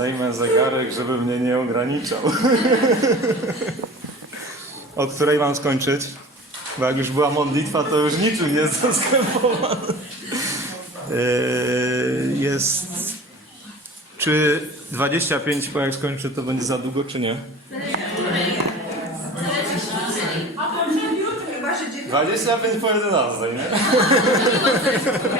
Zdejmę zegarek, żeby mnie nie ograniczał. Od której mam skończyć? Bo jak już była modlitwa, to już niczym nie jest. Yy, Jest... Czy 25 po jak skończę, to będzie za długo, czy nie? Chyba, że dziewięć. 25 po 11, nie?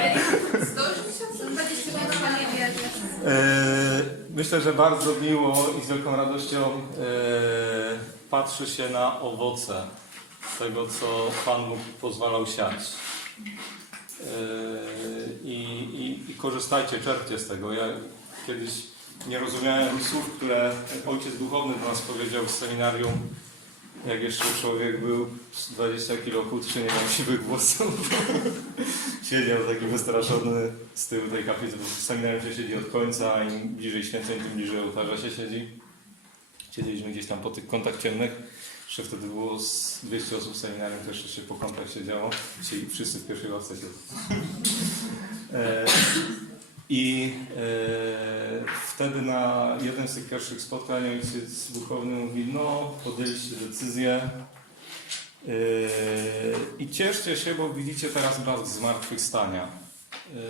Myślę, że bardzo miło i z wielką radością e, patrzy się na owoce tego, co Pan Bóg pozwalał siać. I, i, I korzystajcie, czerpcie z tego. Ja kiedyś nie rozumiałem słów, które ojciec duchowny do nas powiedział w seminarium, jak jeszcze człowiek był z 20 kilo chudszy, nie miał siwych włosów. Siedział taki wystraszony z tyłu tej kaplicy, bo seminarium się siedzi od końca, a im bliżej święceń, tym bliżej ołtarza się siedzi. Siedzieliśmy gdzieś tam po tych kątach ciemnych. Jeszcze wtedy było z 200 osób w seminarium, też się po kątach siedziało. Dzisiaj wszyscy w pierwszej ławce siedzą. E, I e, wtedy na jednym z tych pierwszych spotkań ojciec duchowny mówi, no podjęliście decyzję, Yy, I cieszcie się, bo widzicie teraz brak zmartwychwstania yy,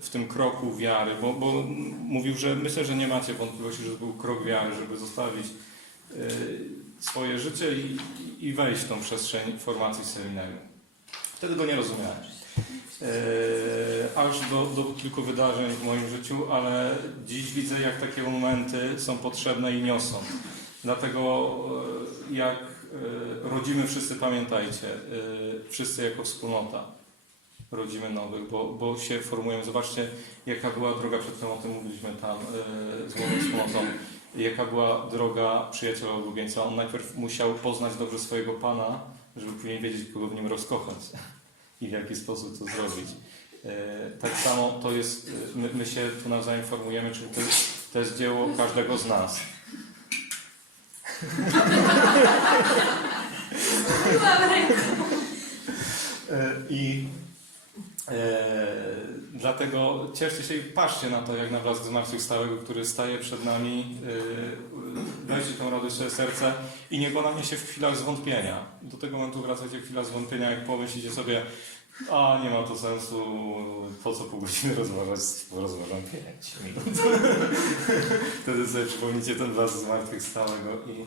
w tym kroku wiary, bo, bo mówił, że myślę, że nie macie wątpliwości, że to był krok wiary, żeby zostawić yy, swoje życie i, i wejść w tą przestrzeń formacji seminarium. Wtedy go nie rozumiałem. Yy, aż do, do kilku wydarzeń w moim życiu, ale dziś widzę, jak takie momenty są potrzebne i niosą. Dlatego yy, jak yy, rodzimy wszyscy, pamiętajcie, wszyscy jako wspólnota rodzimy nowych, bo, bo się formują. Zobaczcie, jaka była droga, przed chwilą o tym mówiliśmy tam z młodą wspólnotą, jaka była droga przyjaciela ulubieńca. On najpierw musiał poznać dobrze swojego Pana, żeby później wiedzieć, kogo w nim rozkochać i w jaki sposób to zrobić. E, Tak samo to jest, e, my, my się tu nawzajem formujemy, czyli to jest, to jest dzieło każdego z nas. E, I dlatego cieszcie się i patrzcie na to, jak na blask zmartwychwstałego, który staje przed nami. E, dajcie tą radość w serce i ona niesie w chwilach zwątpienia. Do tego momentu wracajcie w chwilach zwątpienia, jak pomyślicie sobie, a nie ma to sensu, po co pół godziny rozważać, rozważam 5 minut. Wtedy sobie przypomnicie ten was zmartwychwstałego i,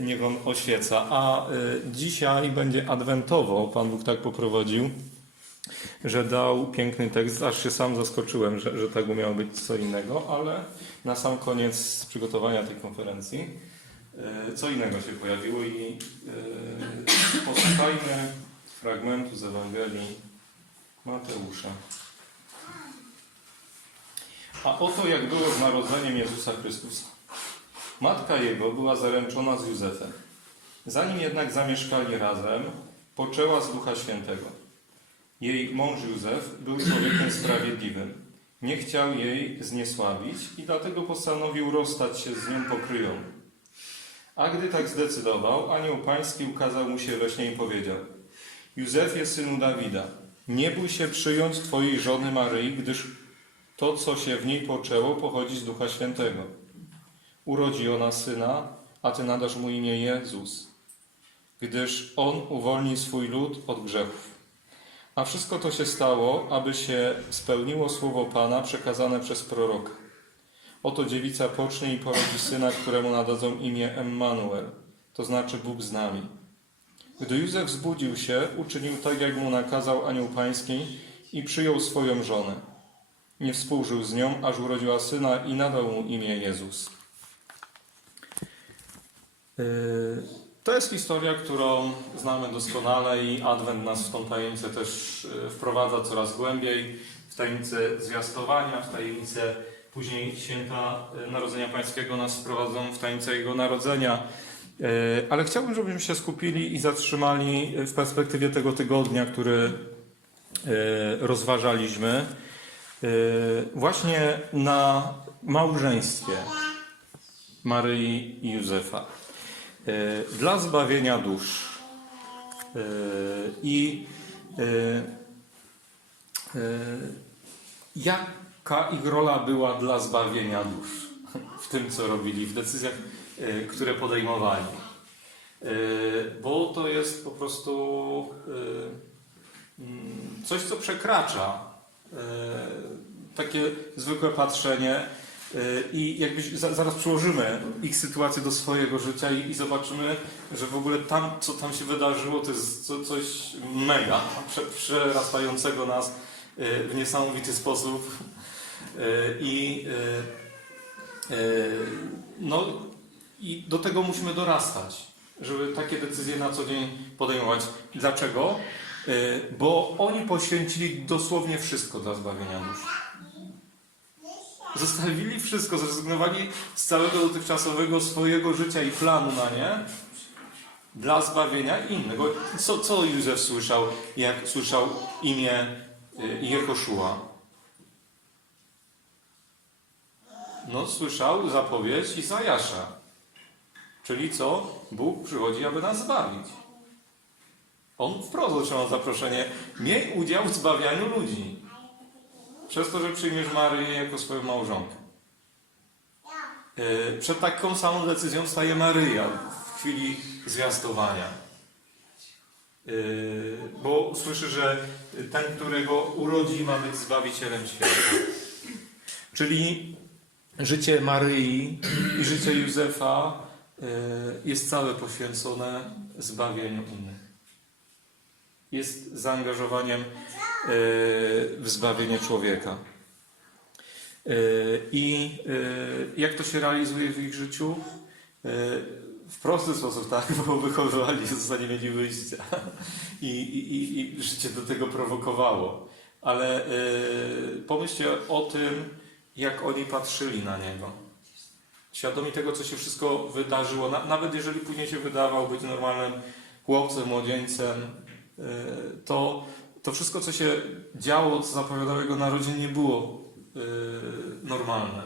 i niech on oświeca. A dzisiaj będzie adwentowo, Pan Bóg tak poprowadził, że dał piękny tekst, aż się sam zaskoczyłem, że, że tak miało być co innego, ale na sam koniec przygotowania tej konferencji y, co innego się pojawiło i y, posłuchajmy fragmentu z Ewangelii Mateusza. A oto jak było z narodzeniem Jezusa Chrystusa. Matka Jego była zaręczona z Józefem. Zanim jednak zamieszkali razem, poczęła z Ducha Świętego. Jej mąż Józef był człowiekiem sprawiedliwym. Nie chciał jej zniesławić i dlatego postanowił rozstać się z nią pokryjomu. A gdy tak zdecydował, anioł pański ukazał mu się we śnie i powiedział Józefie, synu Dawida, nie bój się przyjąć twojej żony Maryi, gdyż to, co się w niej poczęło, pochodzi z Ducha Świętego. Urodzi ona syna, a ty nadasz mu imię Jezus, gdyż on uwolni swój lud od grzechów. A wszystko to się stało, aby się spełniło słowo Pana przekazane przez proroka. Oto dziewica pocznie i porodzi syna, któremu nadadzą imię Emmanuel, to znaczy Bóg z nami. Gdy Józef zbudził się, uczynił tak, jak mu nakazał anioł pański i przyjął swoją żonę. Nie współżył z nią, aż urodziła syna i nadał mu imię Jezus. Yy, To jest historia, którą znamy doskonale i Adwent nas w tą tajemnicę też yy, wprowadza coraz głębiej, w tajemnicę zwiastowania, w tajemnicę później święta yy, Narodzenia Pańskiego nas wprowadzą w tajemnicę Jego Narodzenia. Yy, Ale chciałbym, żebyśmy się skupili i zatrzymali w perspektywie tego tygodnia, który rozważaliśmy, właśnie na małżeństwie Maryi i Józefa dla zbawienia dusz. Yy, I yy, jaka ich rola była dla zbawienia dusz? w tym, co robili, w decyzjach, e, które podejmowali. E, Bo to jest po prostu e, mm, coś, co przekracza e, takie zwykłe patrzenie e, i jakby za- zaraz przyłożymy ich sytuację do swojego życia i, i zobaczymy, że w ogóle tam, co tam się wydarzyło, to jest co, coś mega, prze, przerastającego nas e, w niesamowity sposób. E, I, no, I do tego musimy dorastać, żeby takie decyzje na co dzień podejmować. Dlaczego? Bo oni poświęcili dosłownie wszystko dla zbawienia dusz. Zostawili wszystko, zrezygnowali z całego dotychczasowego swojego życia i planu na nie dla zbawienia innych. Bo co, co Józef słyszał, jak słyszał imię y, Jehoszua? No, słyszał zapowiedź Izajasza. Czyli co? Bóg przychodzi, aby nas zbawić. On wprost otrzymał zaproszenie. Miej udział w zbawianiu ludzi. Przez to, że przyjmiesz Maryję jako swoją małżonkę. E, Przed taką samą decyzją staje Maryja w chwili zwiastowania. E, Bo słyszy, że ten, którego urodzi, ma być zbawicielem świata. Czyli życie Maryi i życie Józefa e, jest całe poświęcone zbawieniu innych. Jest zaangażowaniem w zbawienie człowieka. E, I e, jak to się realizuje w ich życiu? E, W prosty sposób, tak, bo wychowywali Jezusa, nie mieli wyjścia. I, i, i- życie do tego prowokowało. Ale e, pomyślcie o tym, jak oni patrzyli na Niego. Świadomi tego, co się wszystko wydarzyło. Na, nawet jeżeli później się wydawał być normalnym chłopcem, młodzieńcem, e, to, to wszystko, co się działo, co zapowiadało Jego narodzenie, nie było e, normalne.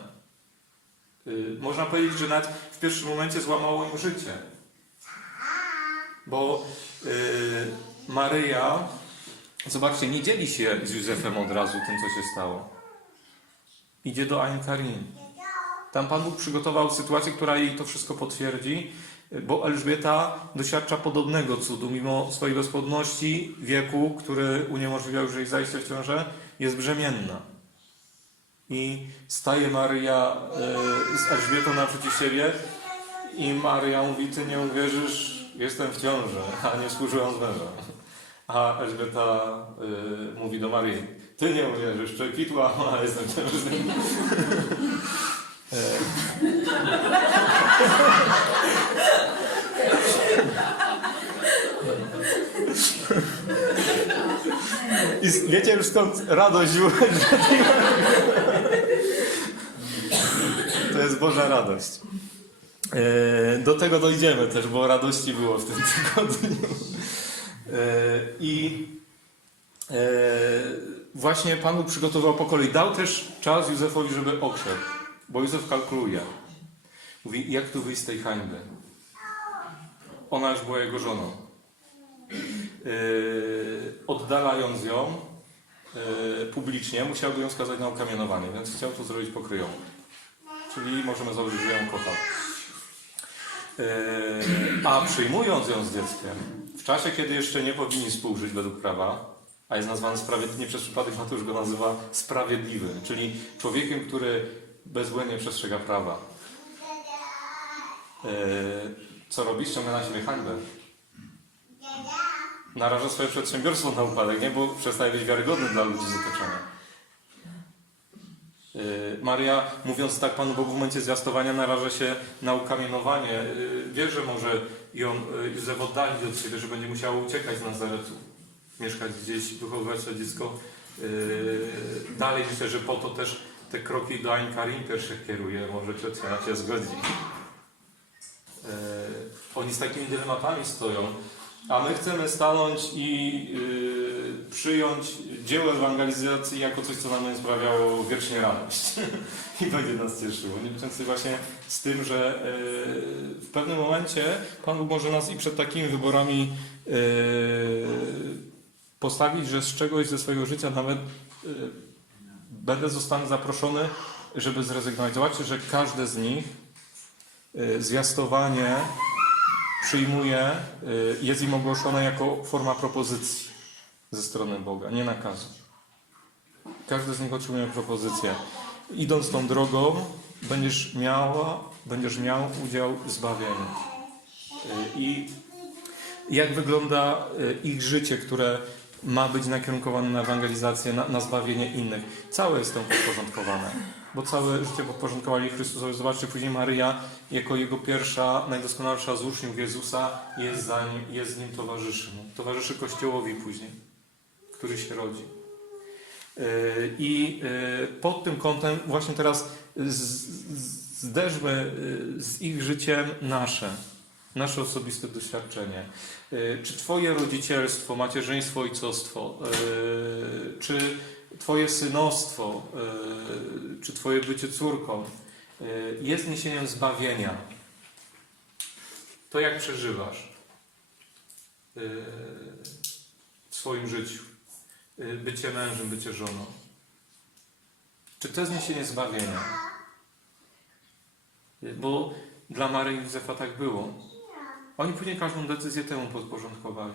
E, Można powiedzieć, że nawet w pierwszym momencie złamało im życie. Bo e, Maryja, zobaczcie, nie dzieli się z Józefem od razu tym, co się stało. Idzie do Ain Karim. Tam Pan Bóg przygotował sytuację, która jej to wszystko potwierdzi, bo Elżbieta doświadcza podobnego cudu, mimo swojej bezpłodności, wieku, który uniemożliwiał już jej zajście w ciążę, jest brzemienna. I staje Maryja e, z Elżbietą naprzeciw siebie i Maryja mówi, ty nie uwierzysz, jestem w ciąży, a nie współżyłam z mężem. A Elżbieta e, mówi do Maryi, ty nie uwierzysz, przekwitła, a jestem w ciąży. I s- wiecie już skąd radość? To jest Boża radość. E, Do tego dojdziemy też, bo radości było w tym tygodniu. E, I e, właśnie Pan Bóg przygotował po kolei. Dał też czas Józefowi, żeby okrzep, bo Józef kalkuluje. Mówi, jak tu wyjść z tej hańby? Ona już była jego żoną. Yy, oddalając ją yy, publicznie, musiałby ją skazać na ukamienowanie, więc chciał to zrobić pokryjomu. Czyli możemy założyć, że ją kochał. Yy, a przyjmując ją z dzieckiem, w czasie, kiedy jeszcze nie powinni współżyć według prawa, a jest nazwany sprawiedliwym, nie przez przypadek Mateusz go nazywa sprawiedliwym, czyli człowiekiem, który bezbłędnie przestrzega prawa. Yy, co robi? Ściąga na siebie hańbę naraża swoje przedsiębiorstwo na upadek, nie? bo przestaje być wiarygodny dla ludzi z otoczenia. Yy, Maria, mówiąc tak Panu Bogu w momencie zwiastowania, naraża się na ukamienowanie. Yy, Wie, że może ją Józef oddalić od siebie, że będzie musiała uciekać z Nazaretu, mieszkać gdzieś, wychowywać to dziecko dalej. Myślę, że po to też te kroki do Ain Karim pierwszych kieruje. Może ciocia się zgodzi. Yy, Oni z takimi dylematami stoją. A my chcemy stanąć i yy, przyjąć dzieło ewangelizacji jako coś, co nam sprawiało wiecznie radość i będzie nas cieszyło. Nie często właśnie z tym, że yy, w pewnym momencie Pan Bóg może nas i przed takimi wyborami yy, postawić, że z czegoś ze swojego życia nawet będę zostanę zaproszony żeby zrezygnować. Zobaczcie, że każde z nich y, zwiastowanie przyjmuje, y, jest im ogłoszone jako forma propozycji ze strony Boga, nie nakazu. Każdy z nich otrzymuje propozycję. Idąc tą drogą, będziesz miała, będziesz miał udział w zbawieniu. Y, I jak wygląda ich życie, które ma być nakierunkowane na ewangelizację, na, na zbawienie innych. Całe jest temu podporządkowane, bo całe życie podporządkowali Chrystusowi. Zobaczcie, później Maryja, jako jego pierwsza, najdoskonalsza z uczniów Jezusa, jest, za nim, jest z nim towarzyszy. Towarzyszy Kościołowi później, który się rodzi. Yy, I yy, pod tym kątem właśnie teraz zderzmy yy, z ich życiem nasze, nasze osobiste doświadczenie. Yy, Czy Twoje rodzicielstwo, macierzyństwo, ojcostwo, yy, czy Twoje synostwo, yy, czy Twoje bycie córką jest niesieniem zbawienia? To jak przeżywasz w swoim życiu? Bycie mężem, bycie żoną. Czy to jest niesienie zbawienia? Bo dla Maryi i Józefa tak było. Oni później każdą decyzję temu podporządkowali.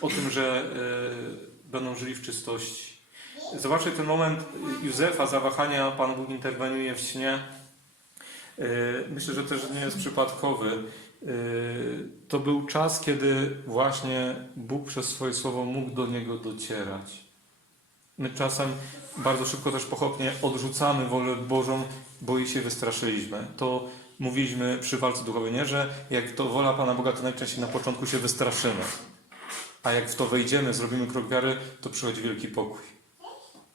O tym, że y, będą żyli w czystości. Zobaczcie ten moment Józefa, zawahania, Pan Bóg interweniuje w śnie. Y, myślę, że też nie jest przypadkowy. Y, to był czas, kiedy właśnie Bóg przez swoje słowo mógł do niego docierać. My czasem bardzo szybko też pochopnie odrzucamy wolę Bożą, bo jej się wystraszyliśmy. To mówiliśmy przy walce duchowej, nie? że jak to wola Pana Boga, to najczęściej na początku się wystraszymy. A jak w to wejdziemy, zrobimy krok wiary, to przychodzi wielki pokój.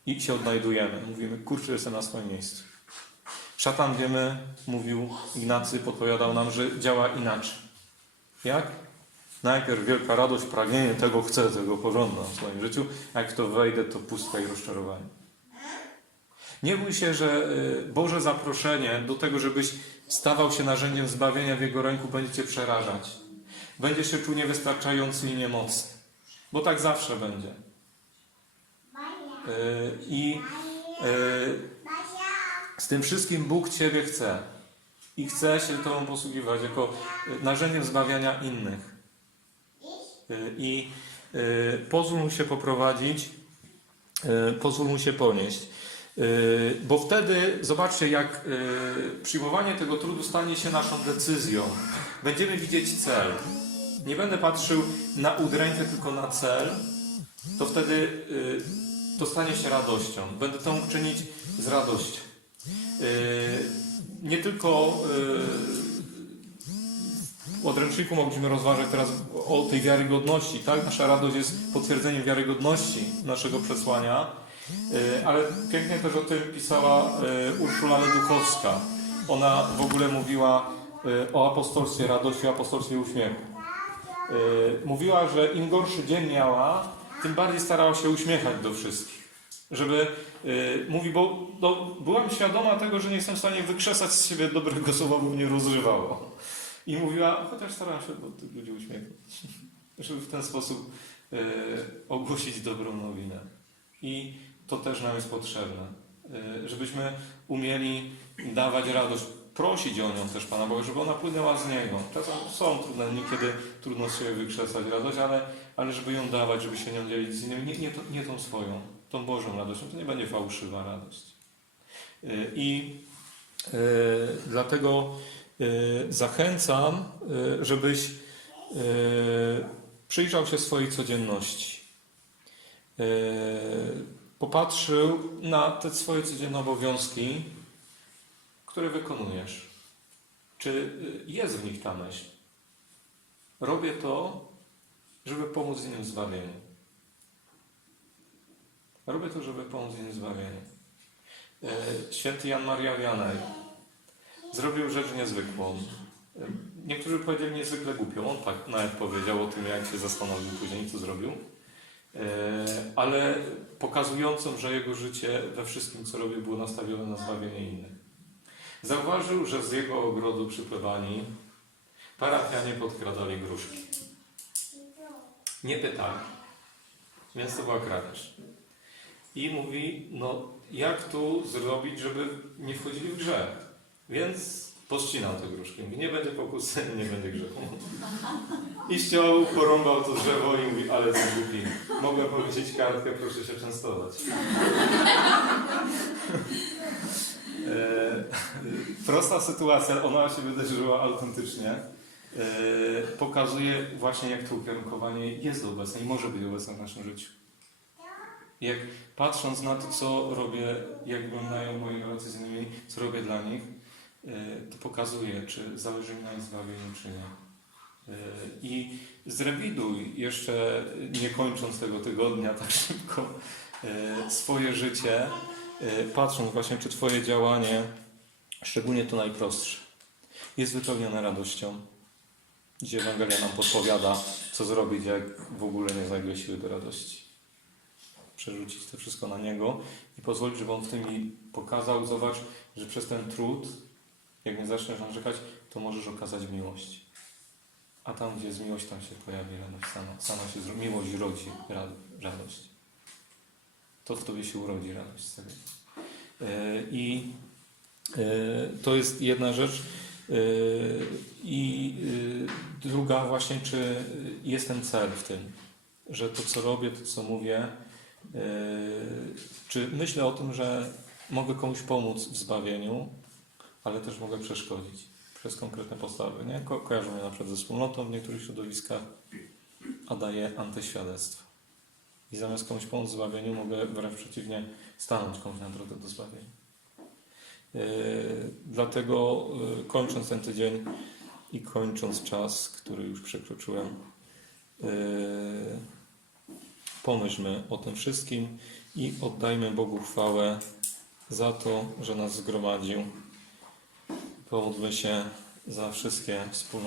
I się odnajdujemy. Mówimy, kurczę, jestem na swoim miejscu. Szatan, wiemy, mówił Ignacy, podpowiadał nam, że działa inaczej. Jak? Najpierw wielka radość, pragnienie, tego chcę, tego pożądam w swoim życiu. Jak w to wejdę, to pustka i rozczarowanie. Nie bój się, że y, Boże zaproszenie do tego, żebyś stawał się narzędziem zbawienia w Jego ręku, będzie Cię przerażać. Będziesz się czuł niewystarczający i niemocny. Bo tak zawsze będzie. Y, I y, z tym wszystkim Bóg Ciebie chce. I chce się Tobą posługiwać jako narzędziem zbawiania innych. I pozwól mu się poprowadzić, pozwól mu się ponieść. Y, Bo wtedy, zobaczcie, jak y, przyjmowanie tego trudu stanie się naszą decyzją. Będziemy widzieć cel. Nie będę patrzył na udrękę, tylko na cel. To wtedy y, to stanie się radością. Będę to czynić z radością. Nie tylko w odręczniku mogliśmy rozważać teraz o tej wiarygodności. Tak? Nasza radość jest potwierdzeniem wiarygodności naszego przesłania. Y, Ale pięknie też o tym pisała y, Urszula Leduchowska. Ona w ogóle mówiła y, o apostolstwie radości, o apostolstwie uśmiechu. Mówiła, że im gorszy dzień miała, tym bardziej starała się uśmiechać do wszystkich. Żeby, mówi, bo byłam świadoma tego, że nie jestem w stanie wykrzesać z siebie dobrego słowa, bo mnie rozrywało. I mówiła, chociaż staram się do tych ludzi uśmiechać. Żeby w ten sposób ogłosić dobrą nowinę. I to też nam jest potrzebne. Y, Żebyśmy umieli dawać radość, prosić o nią też Pana Boga, żeby ona płynęła z Niego. Czasem są trudne dni, kiedy trudno z siebie wykrzesać radość, ale, ale żeby ją dawać, żeby się nią dzielić z innymi. Nie, nie, nie tą swoją, tą Bożą radością. To nie będzie fałszywa radość. Y, I y, dlatego zachęcam, żebyś przyjrzał się swojej codzienności. Popatrzył na te swoje codzienne obowiązki, które wykonujesz. Czy y, jest w nich ta myśl? Robię to, żeby pomóc innym zbawieniu. Robię to, żeby pomóc innym zbawieniu. Y, Święty Jan Maria Wianek zrobił rzecz niezwykłą. Y, Niektórzy powiedzieli niezwykle głupią. On tak nawet powiedział o tym, jak się zastanowił później, co zrobił. E, ale pokazującą, że jego życie we wszystkim, co robił, było nastawione na zbawienie innych. Zauważył, że z jego ogrodu przy plebanii parafianie podkradali gruszki. Nie pytali, więc to była kradzież. i mówi, no jak tu zrobić, żeby nie wchodzili w grzech. Więc pościnał te gruszki. Mówi, nie będzie pokusy, nie będzie grzechu. I ściął, porąbał to drzewo i mówi, ale co głupi. Mogłem powiedzieć kartkę, proszę się częstować. E, prosta sytuacja, ona się wydarzyła autentycznie. E, pokazuje właśnie, jak to ukierunkowanie jest obecne i może być obecne w naszym życiu. Jak patrząc na to, co robię, jak wyglądają moje relacje z innymi, co robię dla nich, to pokazuje, czy zależy mi na zbawieniu, czy nie. E, I zrewiduj jeszcze, nie kończąc tego tygodnia tak szybko, e, swoje życie, e, patrząc właśnie, czy Twoje działanie, szczególnie to najprostsze, jest wypełnione radością. Gdzie Ewangelia nam podpowiada, co zrobić, jak w ogóle nie znajduje siły do radości. Przerzucić to wszystko na Niego i pozwolić, żeby On w tym mi pokazał. Zobacz, że przez ten trud, jak nie zaczniesz narzekać, to możesz okazać miłość. A tam, gdzie jest miłość, tam się pojawi radość sama. Sama się zro... miłość rodzi ra... radość. To w Tobie się urodzi radość z tego. Yy, I yy, to jest jedna rzecz. Yy, I druga właśnie, czy jest ten cel w tym, że to, co robię, to, co mówię, czy myślę o tym, że mogę komuś pomóc w zbawieniu, ale też mogę przeszkodzić przez konkretne postawy. Nie? Ko- kojarzą mnie na przykład ze wspólnotą w niektórych środowiskach, a daję antyświadectwo. I zamiast komuś pomóc w zbawieniu, mogę wręcz przeciwnie stanąć komuś na drodze do zbawienia. Yy, dlatego yy, kończąc ten tydzień i kończąc czas, który już przekroczyłem, yy, pomyślmy o tym wszystkim i oddajmy Bogu chwałę za to, że nas zgromadził. Pomódlmy się za wszystkie wspólnoty.